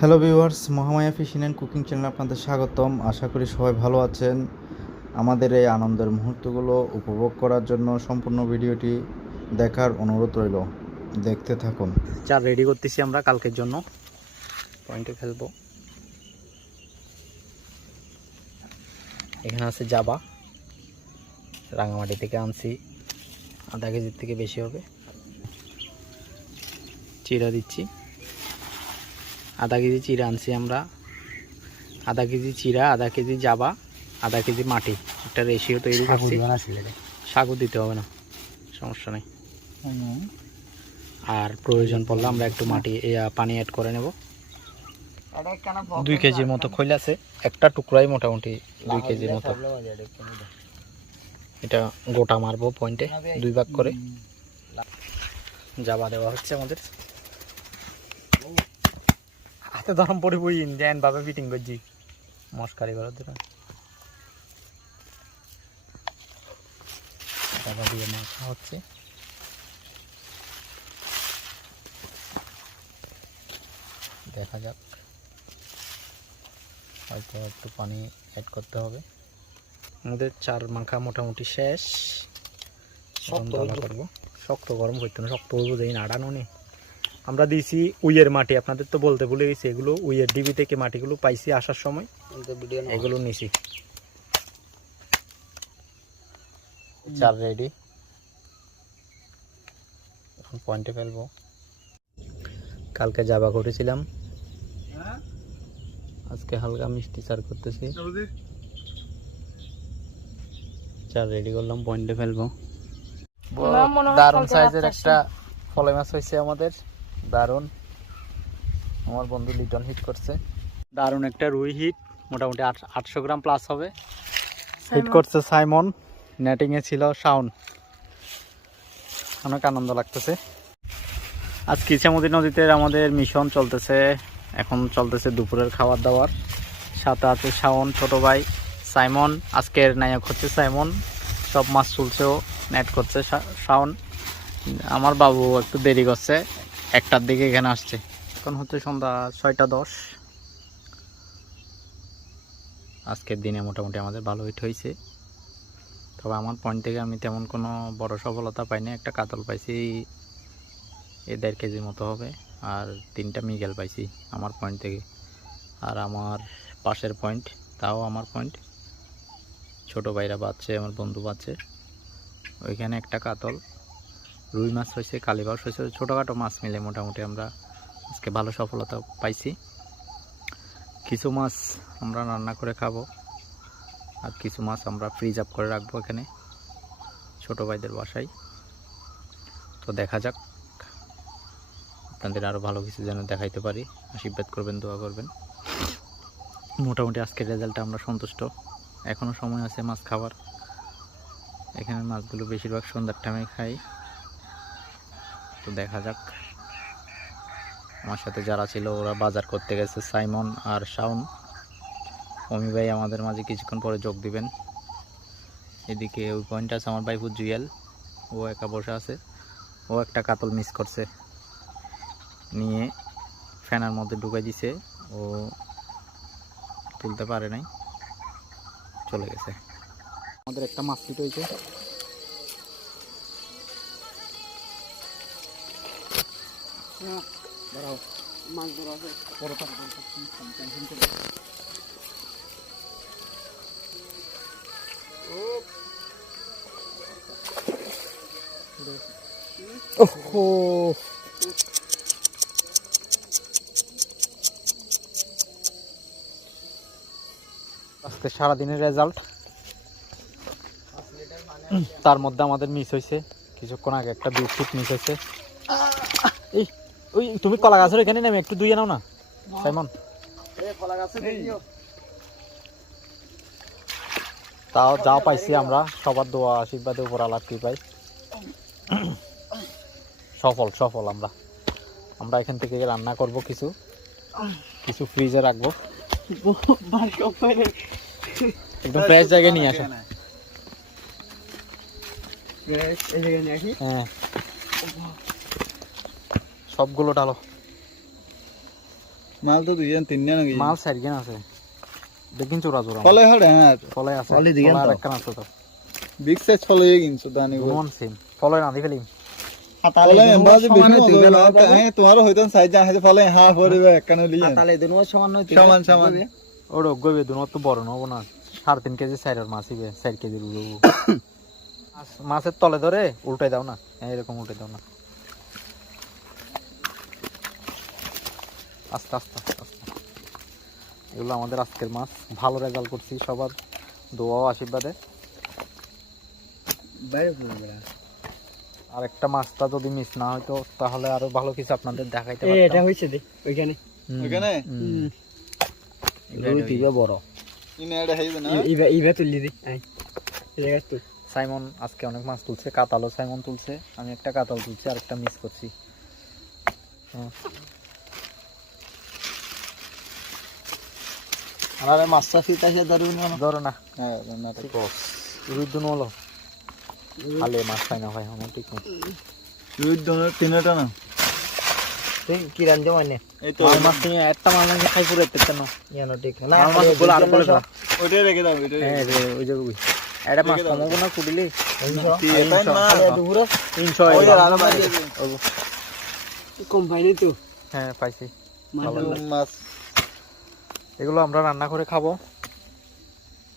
Hello viewers, Mahamaya fishing and cooking চ্যানেলে আপনাদের স্বাগতম। আশা করি সবাই ভালো আছেন। আমাদের এই আনন্দের মুহূর্তগুলো উপভোগ করার জন্য সম্পূর্ণ ভিডিওটি দেখার অনুরোধ রইল। দেখতে থাকুন। চার রেডি করতেছি আমরা কালকের জন্য, পয়েন্টে ফেলবো। এখানে আছে জাবা, রাঙামাটি থেকে আনছি, আধা কেজির থেকে বেশি হবে। চিরা দিচ্ছি, আধা কেজি চিরা আনছি আমরা, আধা কেজি চিরা, আধা কেজি জাবা, আধা কেজি মাটি, একটা রেশিও তৈরি করছি। সাগু দিতে হবে না, সমস্যা নেই। আর প্রয়োজন পড়লে আমরা একটু মাটি পানি অ্যাড করে নেব। 2 কেজির মতো খৈল আছে, একটা টুকরাই মোটামুটি 2 কেজির মতো। এটা গোটা মারবো পয়েন্টে 2 ভাগ করে। জাবা দেওয়া হচ্ছে আমাদের। হাতে ধরম পড়ে বই ইন্ডিয়ান ভাবে ফিটিং করছি মস্কারি করার জন্য। জাবা দিয়ে মাখা হচ্ছে। দেখা যাক, হয়তো একটু পানি অ্যাড করতে হবে। আমাদের চার মাখা মোটামুটি শেষ। করবো শক্ত গরম করতে না, শক্ত হইব যাই নাড়ানো নেই। আমরা দিয়েছি উইয়ের মাটি, আপনাদের তো বলতে ভুলে গেছি, এগুলো উইয়ের ডিবি থেকে মাটিগুলো পাইছি আসার সময়, এগুলো নিছি। চার রেডি, এখন পয়েন্টে ফেলবো। কালকে জাবা করেছিলাম, আজকে হালকা মিষ্টি চার করতেছি। চার রেডি করলাম, পয়েন্টে ফেলবো। দারুণ সাইজের একটা ফলে মাছ হয়েছে আমাদের, দারুণ। আমার বন্ধু লিটন হিট করছে, দারুণ একটা রুই হিট, মোটামুটি 800 গ্রাম প্লাস হবে। হিট করছে সাইমন, নেটিংয়ে ছিল শাওন। অনেক আনন্দ লাগতেছে। আজকে ইছামতি নদীতে আমাদের মিশন চলতেছে, এখন চলতেছে দুপুরের খাবার দাবার। সাথে আছে শাওন, ছোট ভাই সাইমন, আজকের নায়ক হচ্ছে সাইমন। সব মাছ তুলছেও, নেট করছে শাওন। আমার বাবু একটু দেরি করছে, 1টার দিকে এখানে আসছে। এখন হচ্ছে সন্ধ্যা 6:10। আজকের দিনে মোটামুটি আমাদের ভালো হিট হয়েছে। তবে আমার পয়েন্ট থেকে আমি তেমন কোনো বড় সফলতা পাইনি। একটা কাতল পাইছি, 1.5 কেজির মতো হবে, আর 3টা মৃগেল পাইছি আমার পয়েন্ট থেকে। আর আমার পাশের পয়েন্ট, তাও আমার পয়েন্ট, ছোট ভাইরা বাচ্চে, আমার বন্ধু বাচ্চে, ওইখানে একটা কাতল। রুই মাছ হয়েছে, কালীবাউস হয়েছে, ছোটোখাটো মাছ মিলে মোটামুটি আমরা আজকে ভালো সফলতা পাইছি। কিছু মাছ আমরা রান্না করে খাবো, আর কিছু মাছ আমরা ফ্রিজ আপ করে রাখবো এখানে ছোটো ভাইদের বাসায়। তো দেখা যাক, আপনাদের আরও ভালো কিছু যেন দেখাইতে পারি। আশীর্বাদ করবেন, দোয়া করবেন। মোটামুটি আজকের রেজাল্টে আমরা সন্তুষ্ট। এখনও সময় আছে মাছ খাবার। এখানে মাছগুলো বেশিরভাগ সন্ধ্যার টাইমে খাই। তো দেখা যাক। আমার সাথে যারা ছিল ওরা বাজার করতে গেছে, সাইমন আর শাওন। অমি ভাই আমাদের মাঝে কিছুক্ষণ পরে যোগ দিবেন। এদিকে ওই পয়েন্ট আছে আমার ভাইপুর জুয়েল, ও একা বসে আছে। ও একটা কাতল মিস করছে, নিয়ে ফ্যানের মধ্যে ঢুকাই দিছে, ও তুলতে পারে নাই, চলে গেছে। আমাদের একটা মাছ ফিট হয়েছে। দাঁড়াও, মাছ ধরা আছে, বড় টেনশন করবে। ওহো, আজকে সারাদিনের রেজাল্ট। তার মধ্যে আমাদের মিস হয়েছে কিছুক্ষণ আগে, একটা বিগ ফুট মিস হয়েছে। এই ওই তুমি কলা গাছের এখানে নেমে একটু ধুয়ে নাও না সাইমন। তাও যা পাইছি আমরা, সবার দোয়া আশীর্বাদে উপর আল্লাহ কি পাই, সফল সফল। আমরা এখান থেকে রান্না করব, কিছু কিছু ফ্রিজে রাখবো, একদম ফ্রেশ জায়গায় নিয়ে আসো। হ্যাঁ, সবগুলো ঢালো। মাল তো দুইজন তিনজন নাকি মাল সাইড গেন আছে দেখিন চোরা চোরা ফলে হড়ে হ্যাঁ ফলে আছে ফলে দিগেন ফলে তো। আরেকখান আছে তো বিগ সাইজ ফলে কিনছো দানি দুমন সেম ফলে না দি ফেলিম ফলে এমবাজ বেশি মজা লাগে হ্যাঁ তোমারও হয়তো সাইজ যা আছে ফলে হ্যাঁ পড়বে একখানে লিয়ে তাহলে দুনো সমান নয় সমান সমান ওড় গবে দুনো তো বড় নব না 3.5 কেজি সাইডের মাছ ইবে 4 কেজি উড়ো মাছের তলে ধরে উল্টাই দাও না এরকম উল্টাই দাও না আস্তে আস্তে আস্তে আস্তে এগুলো আমাদের আজকের মাছ ভালো রেজাল্ট করছি সবার দোয়া ও আশীর্বাদে বাইরে পড়ে আর একটা মাছটা যদি মিস না হইতো তাহলে আরো ভালো কিছু আপনাদের দেখাইতে এটা পারতাম হইছে দে ওইখানে ওখানে রুই দিবে বড় ইনে এটা হইবে না ইবা তুলি দি আই জায়গা তুই সাইমন আজকে অনেক মাছ তুলছে কাতালও সাইমন তুলছে আমি একটা কাতাল তুলছি আর একটা মিস করছি আরে মাছটা ফিতাছে ধরুন না ধরো না হ্যাঁ রান্নাটা রুদ্দুন হলো খালে মাছ খাই না ভাই আমার ঠিক নেই দুই দোনো তিনটা না তুই কি রান্ধে মানে এই তো মাছ নিয়ে একটা মাছ নিয়ে খাই পুরো এতে কেন ইয়ানো ঠিক মাছ গুলো আর বলে না ওইটাই রেখে দাও ওইটাই হ্যাঁ রে ওই যে ওই এটা মাছ কমাবো না কুড়িলে 300 ওই আর বাইরে কোম্পানি তো হ্যাঁ পাইছি মাছ এগুলো আমরা রান্না করে খাবো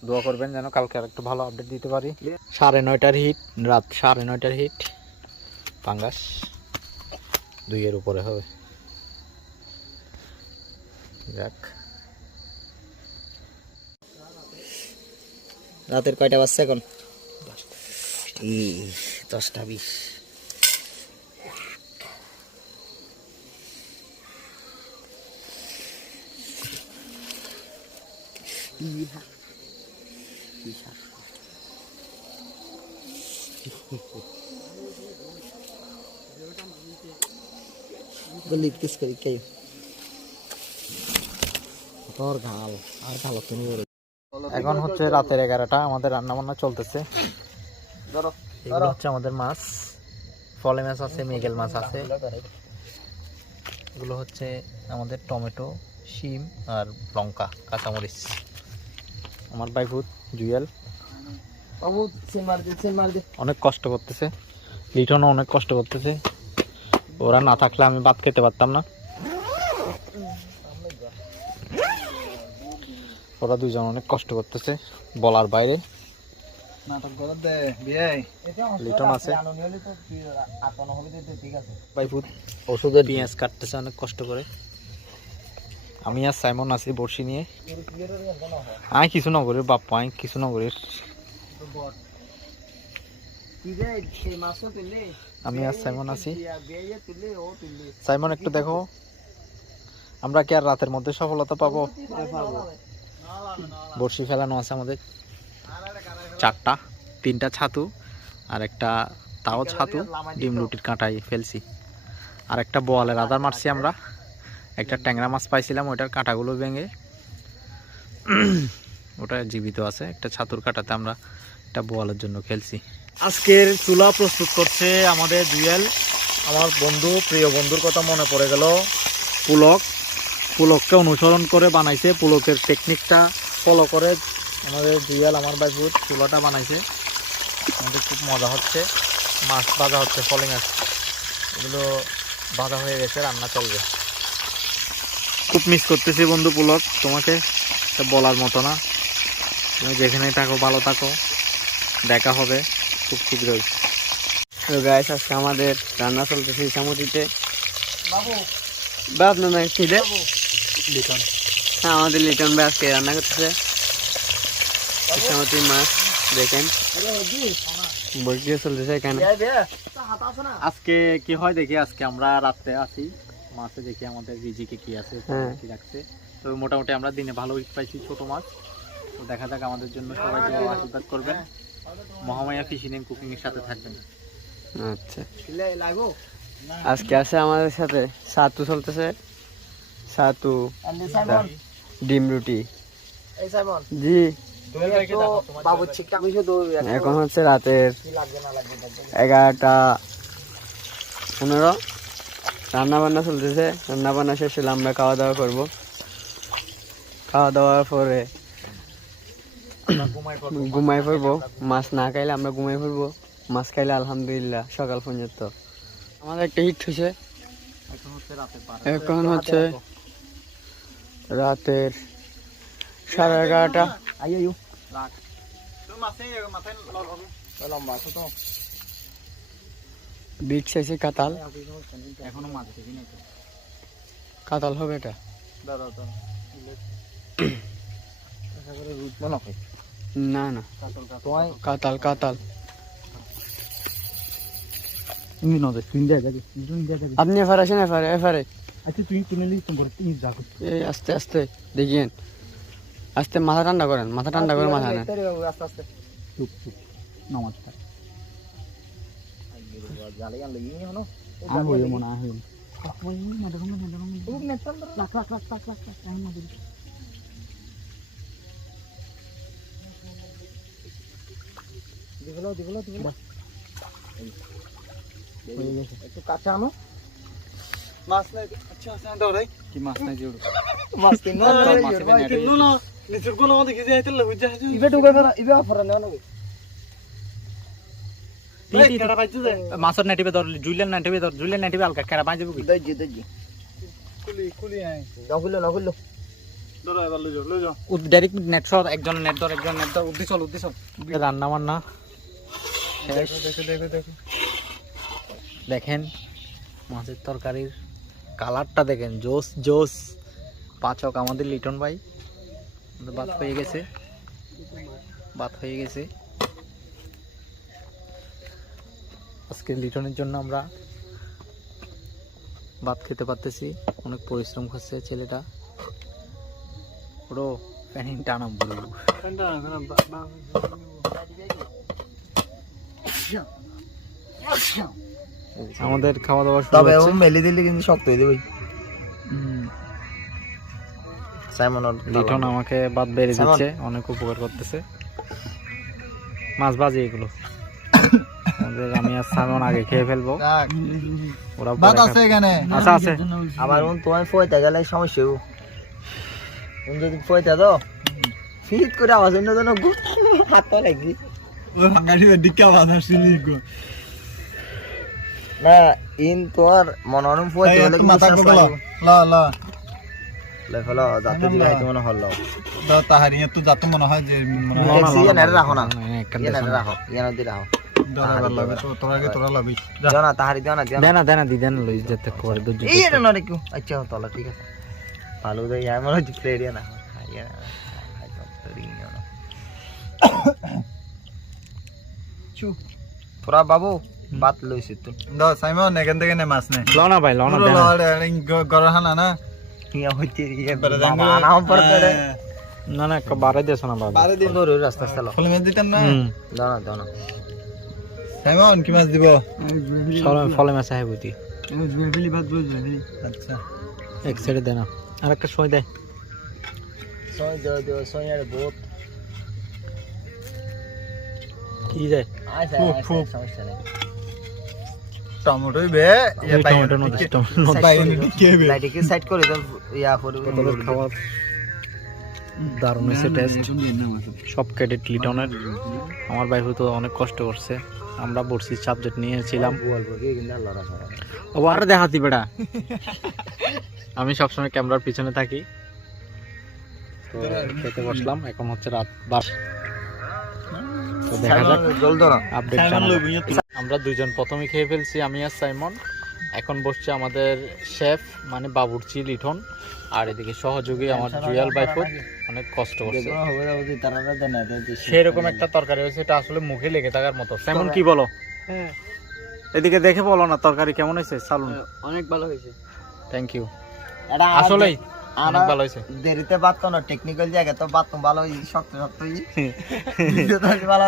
দোয়া করবেন যেন কালকে আর একটু ভালো আপডেট দিতে পারি 9:30টার হিট রাত 9:30টার হিট পাঙ্গাস 2 এর উপরে হবে যাক রাতের কয়টা বাজছে এখন 10টা 20 गली किस करी के তোর ঘাল আর ভালো তুমি এখন হচ্ছে রাতের 11টা আমাদের রান্না বান্না চলতেছে এগুলো হচ্ছে আমাদের মাছ ফলে মাছ আছে মেগেল মাছ আছে এগুলো হচ্ছে আমাদের টমেটো শিম আর লঙ্কা কাঁচামরিচ আমার ভাইভূত জুয়েল বাবু সেন মার দে অনেক কষ্ট করতেছে লিটনও অনেক কষ্ট করতেছে ওরা না থাকলে আমি ভাত খেতে পারতাম না ওরা দুইজন অনেক কষ্ট করতেছে বলার বাইরে নাটক করে দে বিয়াই লিটন আছে আপন হবে তো ঠিক আছে ভাইভূত ওষুধের পেঁয়াজ কাটতেছে অনেক কষ্ট করে আমি আর সাইমন আছি বড়শি নিয়ে আই কিছু না করি বাপ্পা আই কিছু না করি কি রে সেই মাছও তুললে আমি আর সাইমন আছি বিয়ে তুললে ও তুললে সাইমন একটু দেখো আমরা কি আর রাতের মধ্যে সফলতা পাবো বড়শি ফেলানো আছে আমাদের 4টা 3টা ছাতু আর একটা তাও ছাতু ডিম রুটির কাঁটাই ফেলছি আর একটা বোয়ালের আদার মারছি আমরা একটা ট্যাংরা মাছ পাইছিলাম ওইটার কাঁটাগুলো ভেঙে ওটা জীবিত আছে একটা ছাতুর কাঁটাতে আমরা একটা বোয়ালের জন্য খেলছি আজকের চুলা প্রস্তুত করছে আমাদের জুয়েল আমার বন্ধু প্রিয় বন্ধুর কথা মনে পড়ে গেল পুলককে অনুসরণ করে বানাইছে পুলকের টেকনিকটা ফলো করে আমাদের জুয়েল আমার ভাইভূত চুলাটা বানাইছে আমাদের খুব মজা হচ্ছে মাছ ভাজা হচ্ছে ফলে মাছ এগুলো ভাজা হয়ে গেছে রান্না চলবে খুব মিস করতেছি বন্ধু পুলক তোমাকে এটা বলার মতো না তুমি যেখানে থাকো ভালো থাকো দেখা হবে খুব শীঘ্রই তো গাইস আজকে আমাদের রান্না চলতেছে ইসামতিতে বাবু না কি রে লিটন হ্যাঁ আমাদের লিটন ভাই আজকে রান্না করতেছে ইসামতি মাছ দেখেন বসে চলতেছে এখানে আজকে কি হয় দেখি আজকে আমরা রাত্রে আছি মাছে দেখি আমাদের রিজিকে কি আছে কি রাখছে তবে মোটামুটি আমরা দিনে ভালো পাইছি ছোট মাছ তো দেখা যাক আমাদের জন্য সবাই দোয়া আশীর্বাদ করবেন মহামায়া ফিশিং এন্ড কুকিং এর সাথে থাকবেন আচ্ছা আজকে আছে আমাদের সাথে ছাতু চলতেছে ছাতু ডিম রুটি জি এখন হচ্ছে রাতের 11টা 15 রান্না বান্না চলতেছে, রান্না বান্না শেষ হলে আমরা খাওয়া দাওয়া করবো। খাওয়া দাওয়ার পরে ঘুমাই পড়বো। মাছ না খাইলে আমরা ঘুমাই পড়বো, মাছ খাইলে আলহামদুলিল্লাহ সকাল পর্যন্ত। আমাদের একটা হিট হয়েছে, এখন হচ্ছে রাতের 11:30। বিট চাইছে কাতাল, এখনো মাছ দেখি নাই তো। কাতাল হবে এটা। না না, কাতাল কাতাল। তুমি নদে তুই দেখ আগে তুই দেখ আগে আপনি এফারে আসেন, এফারে এফারে। আচ্ছা তুই কিনে নিলি তো বড় তুই যা এই আস্তে আস্তে দেখিয়েন, আস্তে মাথা ঠান্ডা করেন, মাথা ঠান্ডা করে মাথা নেন। আস্তে আস্তে চুপ চুপ নমস্কার আহ মনে আহ একটু কাঁচা আনো। মাছ নাই, আচ্ছা আচ্ছা দাও রে। কি মাছ নাই জোড় মাছ কিনো না, নিচের কোন মধ্যে কি যাইতে লাগবে যা যা ইবে ঢুকে ফেরা, ইবে আফরা না নবে। এই কাটা বাইতে দে। মাছের নেটিবে ধর, জুইলের নেটিবে হালকা কেরা পাই যাবে কি? দজ্জি দজ্জি কুলি আই না খুললো ধরো এবার লই যাও ডাইরেক্ট নেট শট, একজন নেট ধর উদ্দি চল রান্না বান্না দেখো দেখেন, মাছের তরকারির কালারটা দেখেন, জোস জোস। পাচক আমাদের লিটন ভাই, আমাদের ভাত হয়ে গেছে। আজকে লিটনের জন্য আমরা ভাত খেতে পারতেছি। অনেক পরিশ্রম করছে ছেলেটা, পুরো প্যানিং টানাম বলবো। আমাদের খাওয়া দাওয়া শুরু তবে ও হচ্ছে। মেলি দিলে কিন্তু শক্ত হয়ে যাবে। সাইমন লিটন আমাকে ভাত বেড়ে দিচ্ছে, অনেক উপকার করতেছে। মাছ ভাজি এগুলো আমি আর সাইমন আগে খেয়ে ফেলবো, ওরা বাদ আছে এখানে। আচ্ছা আছে। আবার তোমার ফয়টা গেলে সমস্যা হবে। তুমি যদি ফয়টা দাও ফিট করে আওয়াজ অন্য জন হাত তো লাগি ওই ভাঙাড়ি দিকে আওয়াজ আসছিলি গো না। ইন তোর মনরম ফয়টা গেলে মাথা কোকলা লা লা লে ফেলো যাতে দিলে হয়তো মনে হলো দা তাহারি তো যাতে মনে হয় যে মনে হয় রাখো না, রাখো ইয়ানা দি রাখো। আচ্ছা তলা ঠিক আছে ভালো দেয় আমার প্লেট না তোরা বাবু বাত লইছিস তো দাও সাইমন এখান থেকে নে মাছ নে লও না ভাই, লও না গরহানা না ইয়া হইতে ইয়া বানাও পড়তে না না বারে দেছ না বাবা, বারে দিন ধরে রাস্তা চালো ফলে মাছ দিতেন না দাও না সাইমন কি মাছ দিব ফলে মাছ আহে বুঝি। জুয়েলি ভাত বলছো আচ্ছা এক সাইডে দেনা, আর একটা সই দেয়। সই দাও সই আর বহুত কি যায় আচ্ছা সমস্যা নেই। টমেটো বে ইয়া টমেটো লাইটকে সাইড করে দাও ইয়া করে খাবার দারুণ হয়েছে টেস্ট। সব ক্রেডিট লিটনের, আমার ভাই তো অনেক কষ্ট করছে। আমরা বর্ষির সাবজেক্ট নিয়েছিলাম, আরে দেখাতি বেটা আমি সবসময় ক্যামেরার পিছনে থাকি। তো খেতে বসলাম, এখন হচ্ছে রাত 12। তো দেখা যাক আপডেট জানাবো। আমরা দুজন প্রথমে খেয়ে ফেলছি, আমি আর সাইমন। এখন বসছে আমাদের শেফ মানে বাবুর্চি লিটন, আর এদিকে সহযোগী আমার জুয়েল বাইফুত অনেক কষ্ট করছে। সেরকম একটা তরকারি হয়েছে, এটা আসলে মুখে লেগে থাকার মতো। সাইমন কি বলো? এদিকে দেখে বলো না তরকারি কেমন হয়েছে। সালুন অনেক ভালো হয়েছে, থ্যাংক ইউ। আসলেই অনেক ভালো হয়েছে। দেরিতে বাত কোন টেকনিক্যাল জায়গা তো বাত ভালো হই শক্ত ভালো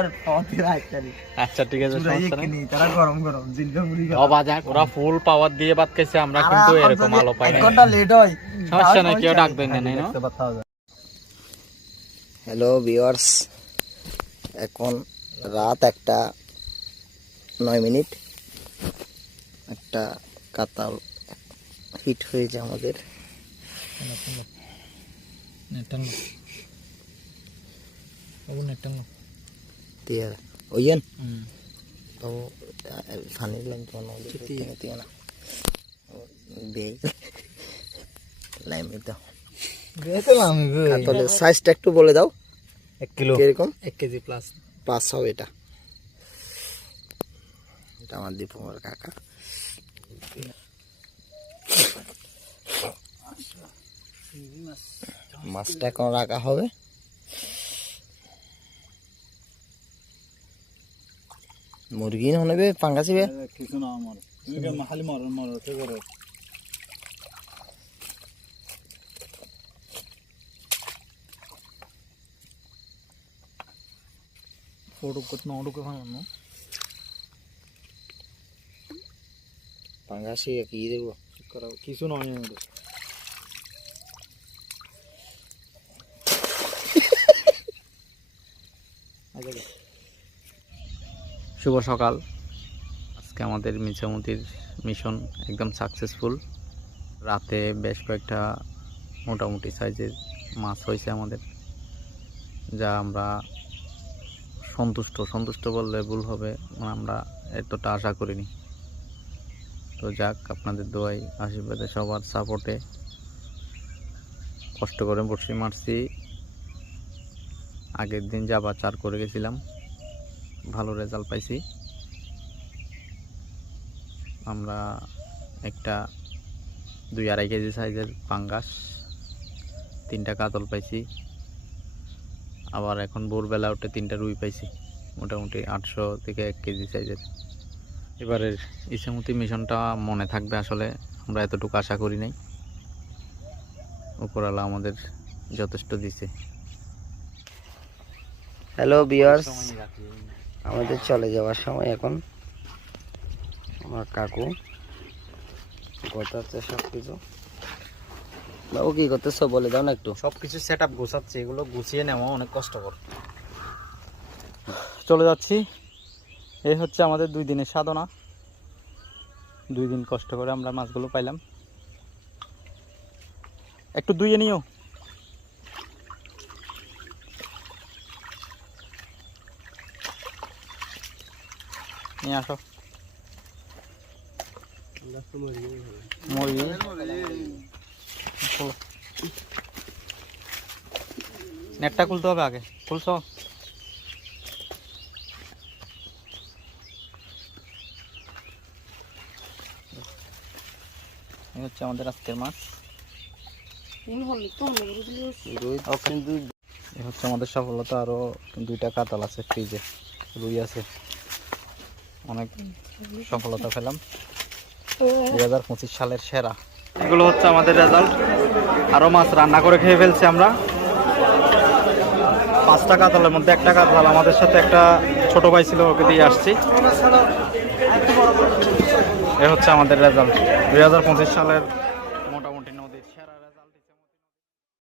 আচ্ছা ঠিক আছে, সমস্যা নেই। তারা গরম গরম জিলদা মুড়ি ও বাজা, ওরা ফুল পাওয়ার দিয়ে ভাত খাইছে, আমরা কিন্তু এরকম আলো পাই না। 1 ঘন্টা লেট হয়, সমস্যা নাই, কেউ ডাকবেন না না। হ্যালো ভিউয়ার্স, এখন রাত 1:09। একটা কাতাল হিট হয়েছে আমাদের। ওইন তো ফানি লাইন তো না দে লাইম এটা কাতলের সাইজটা একটু বলে দাও। 1 কিলো কিরকম? 1 কেজি প্লাস প্লাস হবে এটা। এটা আমার দীপঙ্কর কাকা। মাছটা এখন রাখা হবে। মুরগি নেবে পাঙ্গাসিবে কিছু না আমার খালি মরতে করে পাঙ্গাসি কি দেবো কিছু নয়। শুভ সকাল। আজকে আমাদের মিছামতির মিশন একদম সাকসেসফুল। রাতে বেশ কয়েকটা মোটামুটি সাইজের মাছ হয়েছে আমাদের, যা আমরা সন্তুষ্ট বললে ভুল হবে, আমরা এতটা আশা করিনি। তো যাক, আপনাদের দোয়াই আশীর্বাদে সবার সাপোর্টে কষ্ট করে বড়শি মারছি। আগের দিন জাবা 4 করে গেছিলাম, ভালো রেজাল্ট পাইছি। আমরা একটা 2-2.5 কেজি সাইজের পাঙ্গাস, 3টা কাতল পাইছি। আবার এখন ভোরবেলা উঠে 3টা রুই পাইছি, মোটামুটি 800 থেকে 1 কেজি সাইজের। এবারের ইছামতি মিশনটা মনে থাকবে, আসলে আমরা এতটুকু আশা করি নাই। উপরওয়ালা আমাদের যথেষ্ট দিছে। হ্যালো ভিউয়ার্স, আমাদের চলে যাওয়ার সময় এখন। আমার কাকু গোছাচ্ছে সব কিছু। বাবু কি করতেছো বলে দাও না একটু। সবকিছু সেট আপ গোছাচ্ছে, এগুলো গুছিয়ে নেওয়া অনেক কষ্টকর। চলে যাচ্ছি। এই হচ্ছে আমাদের 2 দিনের সাধনা। 2 দিন কষ্ট করে আমরা মাছগুলো পাইলাম। একটু ধুয়ে নিও। নিয়ে আসো মুরগি। নেটটা খুলতে হবে আগে। খুলছো? এই হচ্ছে আমাদের আজকের মাছ। এই হচ্ছে আমাদের সফলতা। আরো 2টা কাতল আছে ফ্রিজে, রুই আছে। অনেক সফলতা পেলাম। 2025 সালের সেরা। এগুলো হচ্ছে আমাদের রেজাল্ট। আরো মাছ রান্না করে খেয়ে ফেলছি আমরা। 5টা কাতলের মধ্যে 1টা কাতল আমাদের সাথে একটা ছোট ভাই ছিল, ওকে দিয়ে আসছি। এ হচ্ছে আমাদের রেজাল্ট 2025 সালের